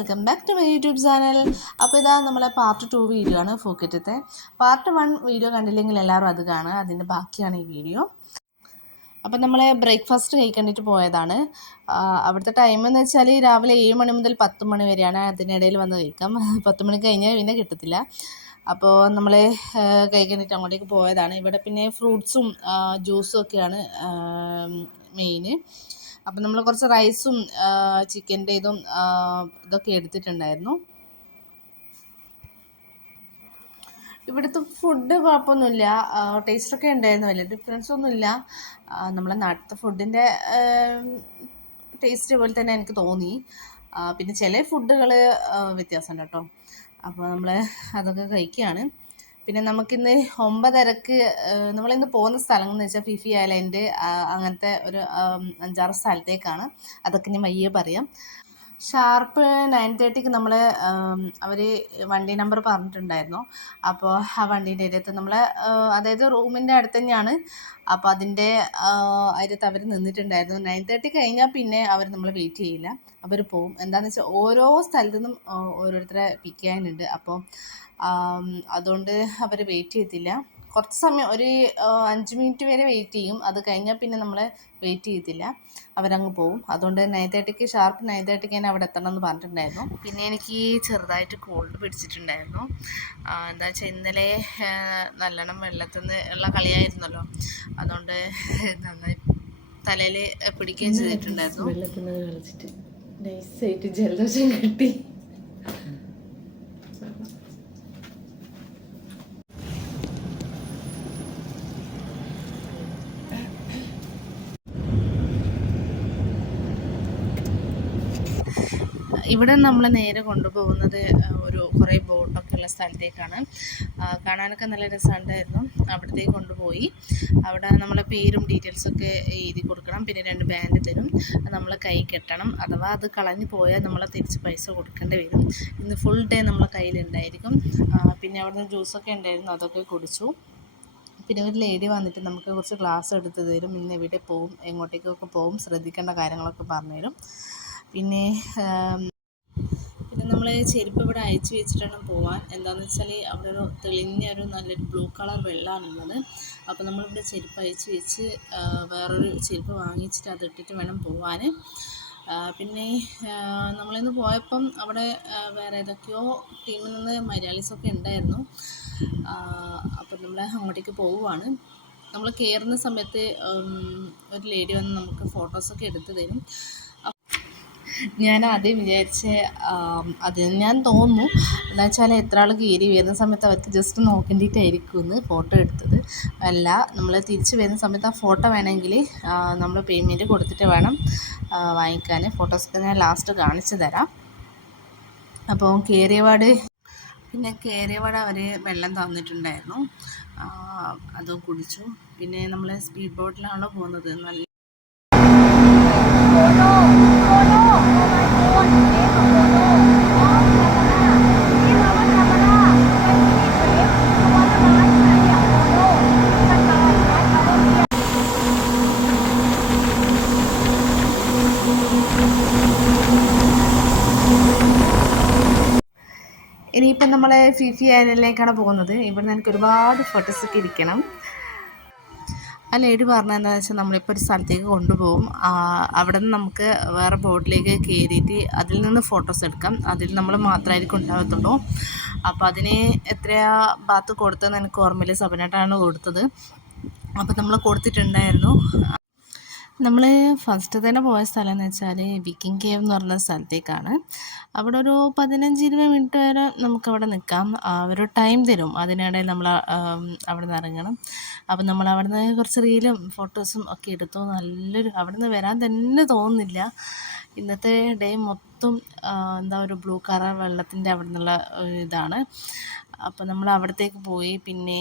Welcome back to my YouTube channel. അപ്പോൾ ഇതാ നമ്മളെ പാർട്ട് 2 വീഡിയോ ആണ് ഫോക്കറ്റത്തെ. പാർട്ട് 1 വീഡിയോ കണ്ടില്ലെങ്കിൽ എല്ലാവരും അത് കാണുക, അതിൻ്റെ ബാക്കിയാണ് ഈ വീഡിയോ. അപ്പം നമ്മൾ ബ്രേക്ക്ഫാസ്റ്റ് കഴിക്കേണ്ടിയിട്ട് പോയതാണ്. അവിടുത്തെ ടൈം എന്ന് വെച്ചാൽ രാവിലെ 7 മണി മുതൽ 10 മണി വരെയാണ്. അതിനിടയിൽ വന്ന് കഴിക്കാം. 10 മണി കഴിഞ്ഞാൽ പിന്നെ കിട്ടത്തില്ല. അപ്പോൾ നമ്മൾ കഴിക്കേണ്ടിയിട്ട് അങ്ങോട്ടേക്ക് പോയതാണ്. ഇവിടെ പിന്നെ ഫ്രൂട്ട്സും ജ്യൂസും ഒക്കെയാണ് മെയിന്. അപ്പം നമ്മൾ കുറച്ച് റൈസും ചിക്കൻ്റെ ഇതൊക്കെ എടുത്തിട്ടുണ്ടായിരുന്നു. ഇവിടുത്തെ ഫുഡ് കുഴപ്പമൊന്നുമില്ല, ടേസ്റ്റൊക്കെ ഉണ്ടായിരുന്നു, വലിയ ഡിഫറൻസ് ഒന്നുമില്ല. നമ്മളെ നാട്ടിലത്തെ ഫുഡിൻ്റെ ടേസ്റ്റ് പോലെ തന്നെ എനിക്ക് തോന്നി. പിന്നെ ചില ഫുഡുകൾ വ്യത്യാസമുണ്ട് കേട്ടോ. അപ്പോൾ നമ്മൾ അതൊക്കെ കഴിക്കുകയാണ്. പിന്നെ നമുക്കിന്ന് 9:30 നമ്മളിന്ന് പോകുന്ന സ്ഥലം എന്ന് വെച്ചാൽ ഫിഫി ഐലൻഡ്, അങ്ങനത്തെ ഒരു 5-6 സ്ഥലത്തേക്കാണ്. അതൊക്കെ ഞാൻ വയ്യേ പറയാം. ഷാർപ്പ് 9:30 നമ്മൾ അവർ വണ്ടി നമ്പർ പറഞ്ഞിട്ടുണ്ടായിരുന്നു. അപ്പോൾ ആ വണ്ടീൻ്റെ അരിയത്ത് നമ്മൾ അതായത് റൂമിൻ്റെ അടുത്ത് തന്നെയാണ്. അപ്പോൾ അതിൻ്റെ അരിയത്ത് അവർ നിന്നിട്ടുണ്ടായിരുന്നു. 9:30 കഴിഞ്ഞാൽ പിന്നെ അവർ നമ്മൾ വെയിറ്റ് ചെയ്യില്ല, അവർ പോവും. എന്താണെന്ന് വെച്ചാൽ ഓരോ സ്ഥലത്തു നിന്നും ഓരോരുത്തരെ പിക്ക് ചെയ്യാനുണ്ട്. അപ്പോൾ അതുകൊണ്ട് അവർ വെയിറ്റ് ചെയ്തില്ല. കുറച്ച് സമയം ഒരു 5 മിനിറ്റ് വരെ വെയിറ്റ് ചെയ്യും. അത് കഴിഞ്ഞാൽ പിന്നെ നമ്മൾ വെയിറ്റ് ചെയ്തില്ല, അവരങ്ങ് പോവും. അതുകൊണ്ട് 9:30 ഷാർപ്പ് 9:30 ഞാൻ അവിടെ എത്തണം എന്ന് പറഞ്ഞിട്ടുണ്ടായിരുന്നു. പിന്നെ എനിക്ക് ചെറുതായിട്ട് കോൾഡ് പിടിച്ചിട്ടുണ്ടായിരുന്നു. എന്താ വെച്ചാൽ ഇന്നലെ നല്ലോണം വെള്ളത്തിൽ നിന്ന് ഉള്ള കളിയായിരുന്നല്ലോ, അതുകൊണ്ട് നന്നായി തലയിൽ പിടിക്കുകയും ചെയ്തിട്ടുണ്ടായിരുന്നു. വെള്ളത്തിൽ നിന്ന് കളിച്ചിട്ട് നൈസായിട്ട് ജലദോഷം കിട്ടി. ഇവിടെ നമ്മൾ നേരെ കൊണ്ടുപോകുന്നത് കുറേ ബോട്ടൊക്കെ ഉള്ള സ്ഥലത്തേക്കാണ്. കാണാനൊക്കെ നല്ല രസമുണ്ടായിരുന്നു. അവിടത്തേക്ക് കൊണ്ടുപോയി അവിടെ നമ്മളെ പേരും ഡീറ്റെയിൽസൊക്കെ എഴുതി കൊടുക്കണം. പിന്നെ 2 ബാൻഡ് തരും, നമ്മൾ കൈ കെട്ടണം. അഥവാ അത് കളഞ്ഞു പോയാൽ നമ്മൾ തിരിച്ച് പൈസ കൊടുക്കേണ്ടി വരും. ഇന്ന് ഫുൾ ഡേ നമ്മളെ കയ്യിലുണ്ടായിരിക്കും. പിന്നെ അവിടുന്ന് ജ്യൂസൊക്കെ ഉണ്ടായിരുന്നു, അതൊക്കെ കുടിച്ചു. പിന്നെ ഒരു ലേഡി വന്നിട്ട് നമുക്ക് കുറച്ച് ക്ലാസ് എടുത്ത് തരും. ഇന്ന് എവിടെ പോവും, എങ്ങോട്ടേക്കൊക്കെ പോവും, ശ്രദ്ധിക്കേണ്ട കാര്യങ്ങളൊക്കെ പറഞ്ഞുതരും. പിന്നെ നമ്മൾ ചെരുപ്പ് ഇവിടെ അയച്ചു വെച്ചിട്ടാണ് പോവാൻ. എന്താണെന്ന് വെച്ചാൽ അവിടെ ഒരു തെളിഞ്ഞൊരു നല്ലൊരു ബ്ലൂ കളർ വെള്ളമാണുള്ളത്. അപ്പോൾ നമ്മളിവിടെ ചെരുപ്പ് അയച്ചു വെച്ച് വേറൊരു ചെരുപ്പ് വാങ്ങിച്ചിട്ട് അതിട്ടിട്ട് വേണം പോവാൻ. പിന്നെ നമ്മളിന്ന് പോയപ്പം അവിടെ വേറെ ഏതൊക്കെയോ ടീമിൽ നിന്ന് മലയാളീസൊക്കെ ഉണ്ടായിരുന്നു. അപ്പം നമ്മൾ അങ്ങോട്ടേക്ക് പോവുകയാണ്. നമ്മൾ കയറുന്ന സമയത്ത് ഒരു ലേഡി വന്ന് നമുക്ക് ഫോട്ടോസൊക്കെ എടുത്ത് തരും. ഞാൻ ആദ്യം വിചാരിച്ച് അത് ഞാൻ തോന്നുന്നു എന്താ വെച്ചാൽ എത്ര ആൾ കയറി വരുന്ന സമയത്ത് അവർക്ക് ജസ്റ്റ് നോക്കേണ്ടിയിട്ടായിരിക്കും എന്ന് ഫോട്ടോ എടുത്തത്. അല്ല, നമ്മൾ തിരിച്ച് വരുന്ന സമയത്ത് ആ ഫോട്ടോ വേണമെങ്കിൽ നമ്മൾ പേയ്മെൻറ്റ് കൊടുത്തിട്ട് വേണം വാങ്ങിക്കാൻ. ഫോട്ടോസൊക്കെ ഞാൻ ലാസ്റ്റ് കാണിച്ചു തരാം. അപ്പോൾ കയറിയപാട് അവർ വെള്ളം തന്നിട്ടുണ്ടായിരുന്നു, അത് കുടിച്ചു. പിന്നെ നമ്മൾ സ്പീഡ് ബോട്ടിലാണല്ലോ പോകുന്നത്. നല്ല ഇനിയിപ്പം നമ്മൾ ഫിഫി ഐലൻഡിലേക്കാണ് പോകുന്നത്. ഇവിടുന്ന് എനിക്ക് ഒരുപാട് ഫോട്ടോസൊക്കെ ഇരിക്കണം. ആ ലേഡി പറഞ്ഞതെന്താണെന്ന് വെച്ചാൽ നമ്മളിപ്പോൾ ഒരു സ്ഥലത്തേക്ക് കൊണ്ടുപോകും. അവിടെ നിന്ന് നമുക്ക് വേറെ ബോട്ടിലേക്ക് കയറിയിട്ട് അതിൽ നിന്ന് ഫോട്ടോസ് എടുക്കാം. അതിൽ നമ്മൾ മാത്രമായിരിക്കും ഉണ്ടാകത്തുള്ളൂ. അപ്പോൾ അതിന് എത്രയാ ബാത്ത് കൊടുത്തതെന്ന് എനിക്ക് ഓർമ്മയില്ല, സബനേട്ടാണ് കൊടുത്തത്. അപ്പോൾ നമ്മൾ കൊടുത്തിട്ടുണ്ടായിരുന്നു. നമ്മൾ ഫസ്റ്റ് തന്നെ പോയ സ്ഥലം എന്ന് വെച്ചാൽ വിക്കിംഗ് കേവ് എന്ന് പറഞ്ഞ സ്ഥലത്തേക്കാണ്. അവിടെ ഒരു 15-20 മിനിറ്റ് വരെ നമുക്കവിടെ നിൽക്കാം. ഒരു ടൈം തരും, അതിനിടയിൽ നമ്മൾ അവിടെ നിന്ന് ഇറങ്ങണം. അപ്പം നമ്മൾ അവിടെ നിന്ന് കുറച്ച് റീലും ഫോട്ടോസും ഒക്കെ എടുത്തു. അവിടെ നിന്ന് വരാൻ തന്നെ തോന്നുന്നില്ല. ഇന്നത്തെ ഡേ മൊത്തം ഒരു ബ്ലൂ കളർ വെള്ളത്തിൻ്റെ അവിടെ നിന്നുള്ള ഇതാണ്. അപ്പോൾ നമ്മൾ അവിടത്തേക്ക് പോയി. പിന്നെ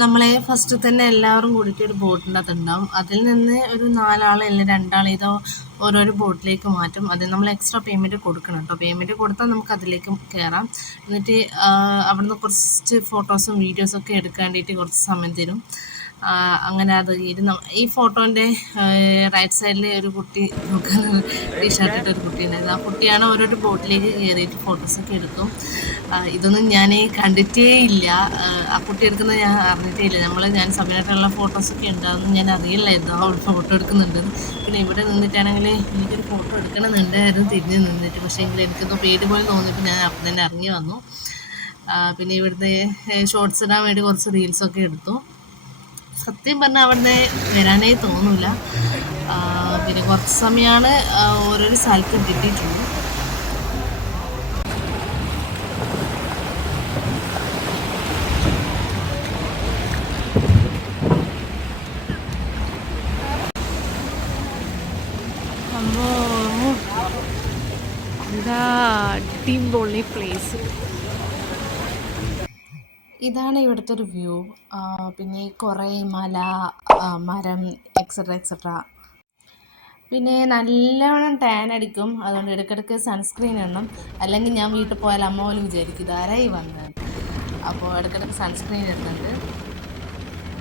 നമ്മളെ ഫസ്റ്റ് തന്നെ എല്ലാവരും കൂടിയിട്ട് ഒരു ബോട്ടിൻ്റെ അകത്തുണ്ടാവും. അതിൽ നിന്ന് ഒരു 4 ആൾ അല്ലെങ്കിൽ 2 ആൾ ഓരോരോ ബോട്ടിലേക്ക് മാറ്റും. അതിൽ നമ്മൾ എക്സ്ട്രാ പേയ്മെൻറ്റ് കൊടുക്കണം കേട്ടോ. പേയ്മെൻറ്റ് കൊടുത്താൽ നമുക്ക് അതിലേക്ക് കയറാം. എന്നിട്ട് അവിടുന്ന് കുറച്ച് ഫോട്ടോസും വീഡിയോസൊക്കെ എടുക്കാൻ വേണ്ടിയിട്ട് കുറച്ച് സമയം തരും. അങ്ങനെ അത് ഈ ഫോട്ടോൻ്റെ റൈറ്റ് സൈഡിൽ ഒരു കുട്ടി ടീഷർട്ട് ഇട്ട ഒരു കുട്ടി ഉണ്ടായിരുന്നു. ആ കുട്ടിയാണ് ഓരോരോ ബോട്ടിലേക്ക് കയറിയിട്ട് ഫോട്ടോസൊക്കെ എടുക്കും. ഇതൊന്നും ഞാൻ കണ്ടിട്ടേ ഇല്ല. ആ കുട്ടി എടുക്കുന്നത് ഞാൻ അറിഞ്ഞിട്ടേ ഇല്ല. ഞാൻ സമയമായിട്ടുള്ള ഫോട്ടോസൊക്കെ ഉണ്ട്, അതൊന്നും ഞാൻ അറിയില്ലായിരുന്നു അവൾ ഫോട്ടോ എടുക്കുന്നുണ്ടെന്ന്. പിന്നെ ഇവിടെ നിന്നിട്ടാണെങ്കിൽ എനിക്കൊരു ഫോട്ടോ എടുക്കണമെന്നുണ്ടായിരുന്നു തിരിഞ്ഞ് നിന്നിട്ട്. പക്ഷേ എങ്കിൽ എനിക്കൊന്നും പേടി പോലെ തോന്നിയപ്പോൾ ഞാൻ അപ്പം തന്നെ ഇറങ്ങി വന്നു. പിന്നെ ഇവിടുത്തെ ഷോർട്സ് ഇടാൻ വേണ്ടി കുറച്ച് റീൽസൊക്കെ എടുത്തു. സത്യം പറഞ്ഞാൽ അവിടുന്ന് വരാനേ തോന്നില്ല. പിന്നെ കുറച്ച് സമയമാണ് ഓരോരോ സ്ഥലത്തും കിട്ടിയിട്ടുള്ളൂ. അടിപൊളി പ്ലേസ്. ഇതാണ് ഇവിടുത്തെ ഒരു വ്യൂ. പിന്നെ കുറേ മരം എക്സെട്ര. പിന്നെ നല്ലവണ്ണം ടാൻ അടിക്കും. അതുകൊണ്ട് ഇടയ്ക്കിടയ്ക്ക് സൺസ്ക്രീൻ ഇടണം. അല്ലെങ്കിൽ ഞാൻ വീട്ടിൽ പോയാൽ അമ്മ പോലും വിചാരിക്കും ഇതാരായി വന്നത്. അപ്പോൾ ഇടയ്ക്കിടയ്ക്ക് സൺസ്ക്രീൻ ഇടുന്നുണ്ട്.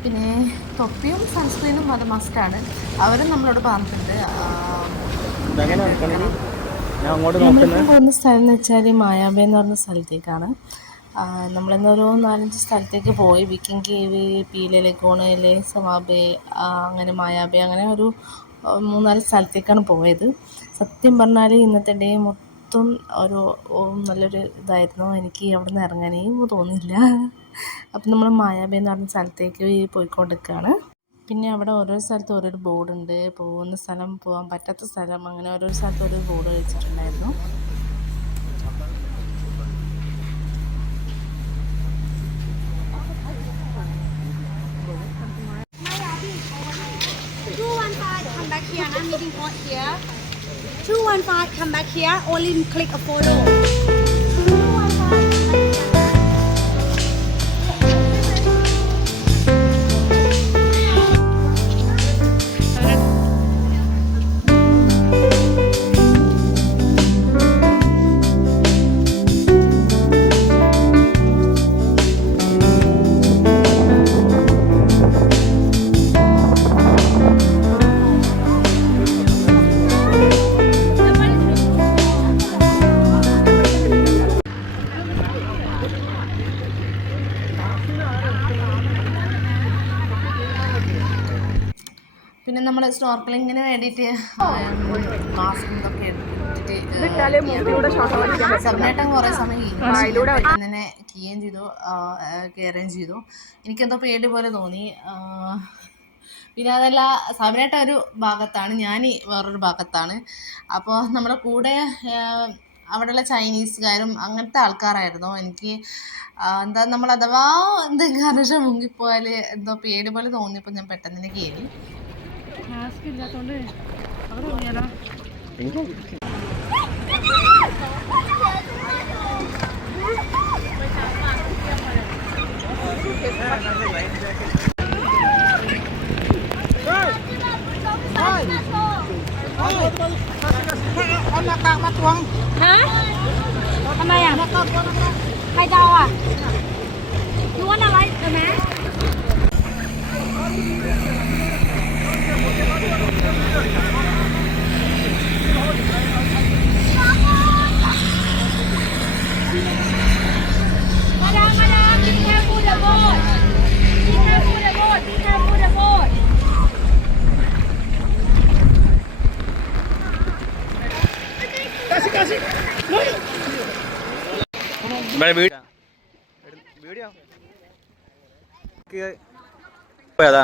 പിന്നെ തൊപ്പിയും സൺസ്ക്രീനും അത് മസ്റ്റാണ്. അവരും നമ്മളോട് പറഞ്ഞിട്ടുണ്ട്. നമ്മളിപ്പോൾ പോകുന്ന സ്ഥലം എന്ന് വെച്ചാൽ മായാബേ എന്ന് പറഞ്ഞ സ്ഥലത്തേക്കാണ്. നമ്മളിന്നൊരു 4-5 സ്ഥലത്തേക്ക് പോയി. വിക്കിംഗ് കേവ്, പീലെ ലഗൂണ്, സമാബേ, അങ്ങനെ മായാബേ, അങ്ങനെ ഒരു 3-4 സ്ഥലത്തേക്കാണ് പോയത്. സത്യം പറഞ്ഞാൽ ഇന്നത്തെ ഡേ മൊത്തം നല്ലൊരു ഇതായിരുന്നു. എനിക്ക് അവിടെ നിന്ന് ഇറങ്ങാനേ തോന്നിയില്ല. അപ്പം നമ്മൾ മായാബേ എന്ന് പറഞ്ഞ സ്ഥലത്തേക്ക് പോയിക്കൊണ്ടിരിക്കുകയാണ്. പിന്നെ അവിടെ ഓരോ സ്ഥലത്ത് ഓരോരോ ബോർഡുണ്ട്. പോകുന്ന സ്ഥലം, പോകാൻ പറ്റാത്ത സ്ഥലം, അങ്ങനെ ഓരോ സ്ഥലത്ത് ഓരോ ബോർഡ് വെച്ചിട്ടുണ്ടായിരുന്നു. Meeting point here. 215 come back here. Only click a photo. പിന്നെ നമ്മൾ സ്നോർക്കലിങ്ങിന് വേണ്ടിയിട്ട് മാസ്ക് ഇതൊക്കെ ഇട്ടിട്ട് സബ്നേട്ടൻ കുറേ സമയം ഇങ്ങനെ കീയും ചെയ്തു, കയറുകയും ചെയ്തു. എനിക്കെന്തോ പേടി പോലെ തോന്നി. പിന്നെ അതല്ല, സബ്നേട്ടൻ ഒരു ഭാഗത്താണ്, ഞാൻ വേറൊരു ഭാഗത്താണ്. അപ്പോൾ നമ്മുടെ കൂടെ അവിടെയുള്ള ചൈനീസുകാരും അങ്ങനത്തെ ആൾക്കാരായിരുന്നു. എനിക്ക് നമ്മൾ അഥവാ എന്തെങ്കിലും കാരണം മുങ്ങിപ്പോയാൽ എന്തോ പേടി പോലെ തോന്നിയപ്പോൾ ഞാൻ പെട്ടെന്ന് തന്നെ കയറി. മാസ്ക് ഇല്ലാത്തോണ്ട് അവിടെ തോന്നിയാലോ. Hả? Hôm nay à? Hay đâu à? You wanna like the mask? Madam, be careful the boat. Be careful the boat. Be careful the boat. പോയതാ.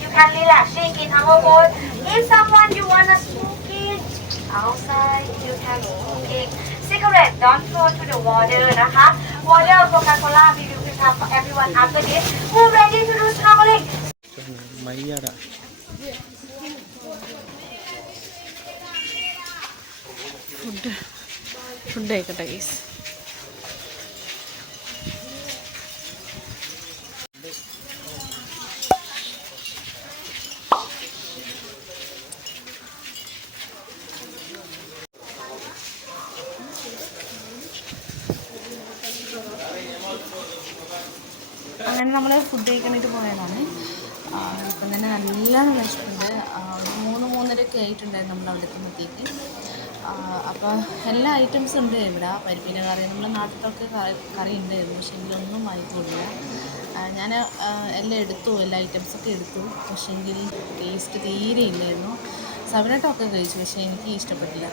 You can relax, shake in our boat. If someone you wanna smoke it outside, you can smoke it. Cigarette, don't throw to the water,นะคะ. Water, Coca-Cola, we will prepare for everyone after this. Who ready to do snorkeling? മയ്യാടാ. Food കഴിക്കട്ടെ guys. അങ്ങനെ നമ്മൾ food കഴിക്കാനായിട്ട് പോയതാണ്. ഇപ്പം തന്നെ നല്ലോണം വിശപ്പുണ്ട്. ഒരു 3-3:30 ആയിട്ടുണ്ടായിരുന്നു നമ്മൾ അവിടെ എത്തുമ്പോഴത്തേക്ക്. അപ്പോൾ എല്ലാ ഐറ്റംസും ഉണ്ട് ഇവിടെ. പരിപ്പിൻ്റെ കറി, നമ്മുടെ നാട്ടിലൊക്കെ കറി ഉണ്ടായിരുന്നു, പക്ഷേ എങ്കിലൊന്നും വാങ്ങിക്കൂടില്ല. ഞാൻ എല്ലാം എടുത്തു, എല്ലാ ഐറ്റംസൊക്കെ എടുത്തു, പക്ഷേങ്കിൽ ടേസ്റ്റ് തീരെ ഇല്ലായിരുന്നു. 7-Up കഴിച്ചു, പക്ഷേ എനിക്ക് ഇഷ്ടപ്പെട്ടില്ല.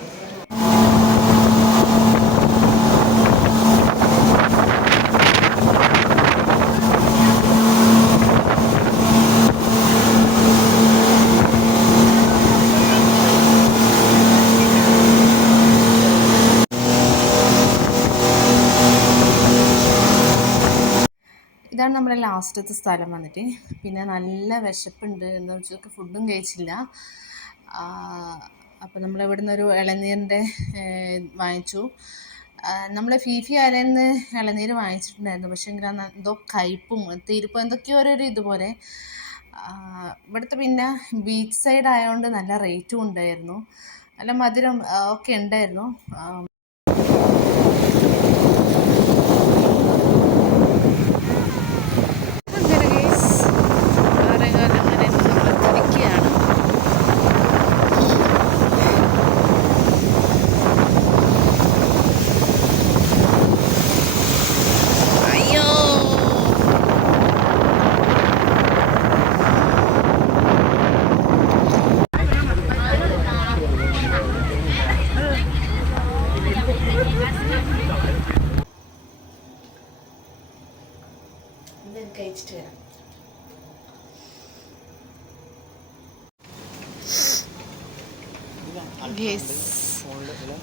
ഇതാണ് നമ്മുടെ ലാസ്റ്റത്തെ സ്ഥലം വന്നിട്ട്. പിന്നെ നല്ല വിശപ്പുണ്ട്, എന്താ വെച്ചാൽ ഫുഡും കഴിച്ചില്ല. അപ്പോൾ നമ്മൾ ഇവിടുന്ന് ഒരു ഇളനീരിൻ്റെ വാങ്ങിച്ചു. നമ്മൾ ഫിഫി ആരെന്ന് ഇളനീര് വാങ്ങിച്ചിട്ടുണ്ടായിരുന്നു, പക്ഷേ എങ്കിൽ എന്തോ കയ്പും തിരുപ്പും എന്തൊക്കെയോ ഒരു ഇതുപോലെ. ഇവിടുത്തെ പിന്നെ ബീച്ച് സൈഡ് ആയതുകൊണ്ട് നല്ല റേറ്റും ഉണ്ടായിരുന്നു, നല്ല മധുരം ഒക്കെ ഉണ്ടായിരുന്നു. കഴിച്ചിട്ട് വരാം.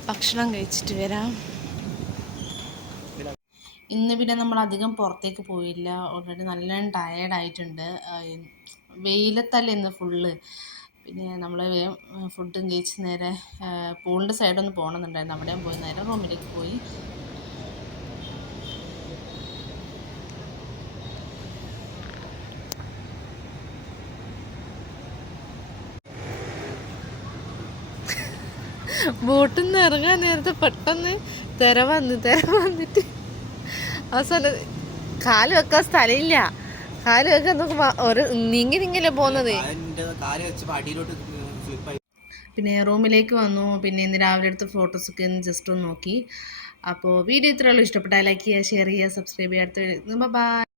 ഭക്ഷണം കഴിച്ചിട്ട് വരാം. ഇന്ന് പിന്നെ നമ്മൾ അധികം പുറത്തേക്ക് പോയില്ല. ഓൾറെഡി നല്ല ടയേർഡായിട്ടുണ്ട്. വെയിലത്തല്ല ഇന്ന് ഫുള്ള്. പിന്നെ നമ്മൾ ഫുഡും കഴിച്ച് നേരെ പൂളിൻ്റെ സൈഡൊന്ന് പോകണമെന്നുണ്ടായിരുന്നു, അവിടെയും പോയി നേരെ റൂമിലേക്ക് പോയി. ബോട്ടിൽ നിന്ന് ഇറങ്ങാൻ നേരത്തെ പെട്ടെന്ന് തിര വന്നിട്ട് അവസാനം കാല് വെക്കാൻ സ്ഥലമില്ല. കാല് വെക്കാൻ നോക്കുമ്പോ ഒരു നീങ്ങിനിങ്ങല്ലേ പോകുന്നത്. പിന്നെ റൂമിലേക്ക് വന്നു. പിന്നെ ഇന്ന് രാവിലെ എടുത്ത ഫോട്ടോസൊക്കെ ഒന്ന് ജസ്റ്റ് ഒന്ന് നോക്കി. അപ്പോൾ വീഡിയോ ഇത്രയുള്ളൂ. ഇഷ്ടപ്പെട്ടാൽ ലൈക്ക് ചെയ്യുക, ഷെയർ ചെയ്യുക, സബ്സ്ക്രൈബ് ചെയ്യുക. അടുത്ത ബൈ.